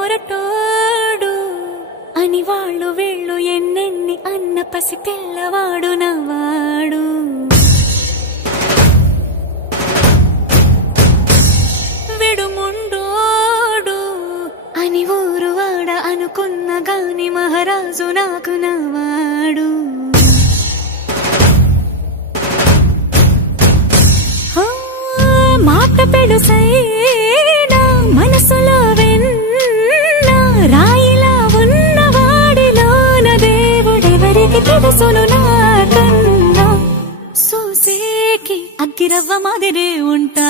మొరటోడు అని వాళ్ళు వీళ్ళు ఎన్నెన్ని అన్న పసి పిల్లవాడు నవ్వాడు. విడుముండోడు అని ఊరు వాడ అనుకున్న గాని మహారాజు నాకు నవ్వాడు. మాట పెడుసైనా మనసులో వెన్న రాయిలా ఉన్నవాడిలోన దేవుడెవరికి తెలుసును నాకన్నా. సూసేకి అగ్గిరవ్వ మాదిరే ఉంటా